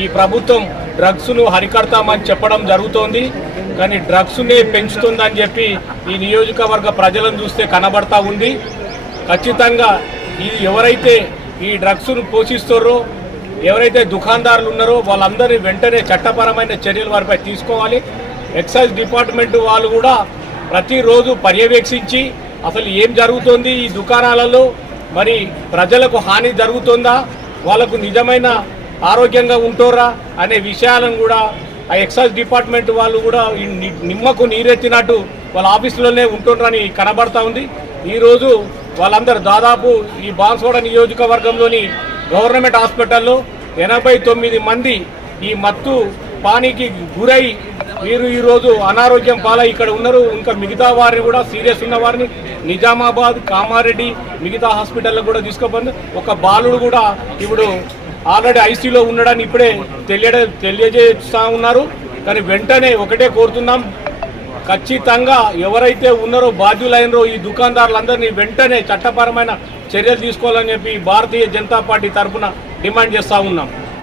ఈ ప్రభుత్వం డ్రగ్స్ను హరికడతామని చెప్పడం జరుగుతోంది. కానీ డ్రగ్స్నే పెంచుతుందని చెప్పి ఈ నియోజకవర్గ ప్రజలను చూస్తే కనబడతా ఉంది. ఖచ్చితంగా ఇది ఎవరైతే ఈ డ్రగ్స్ను పోషిస్తారో, ఎవరైతే దుకాణదారులు ఉన్నారో వాళ్ళందరినీ వెంటనే చట్టపరమైన చర్యలు వారిపై తీసుకోవాలి. ఎక్సైజ్ డిపార్ట్మెంట్ వాళ్ళు కూడా ప్రతిరోజు పర్యవేక్షించి అసలు ఏం జరుగుతోంది ఈ దుకాణాలలో, మరి ప్రజలకు హాని జరుగుతుందా, వాళ్ళకు నిజమైన ఆరోగ్యంగా ఉంటోరా అనే విషయాలను కూడా ఆ ఎక్సైజ్ డిపార్ట్మెంట్ వాళ్ళు కూడా నిమ్మకు నీరెత్తినట్టు వాళ్ళ ఆఫీసులోనే ఉంటుండ్రని కనబడతా ఉంది. ఈరోజు వాళ్ళందరూ దాదాపు ఈ బాన్స్వాడ నియోజకవర్గంలోని గవర్నమెంట్ హాస్పిటల్లో 89 మంది ఈ మత్తు పానీకి గురై వీరు ఈరోజు అనారోగ్యం పాలై ఇక్కడ ఉన్నారు. ఇంకా మిగతా వారిని కూడా సీరియస్ ఉన్న వారిని నిజామాబాద్, కామారెడ్డి మిగతా హాస్పిటల్లో కూడా తీసుకోపోయింది. ఒక బాలుడు కూడా ఇప్పుడు ఆల్రెడీ ఐసీలో ఉండడాన్ని ఇప్పుడే తెలియజేస్తూ ఉన్నారు. కానీ వెంటనే ఒకటే కోరుతున్నాం, ఖచ్చితంగా ఎవరైతే ఉన్నారో బాధ్యులైనరో ఈ దుకాణదారులందరినీ వెంటనే చట్టపరమైన చర్యలు తీసుకోవాలని చెప్పి భారతీయ జనతా పార్టీ తరఫున డిమాండ్ చేస్తూ ఉన్నాం.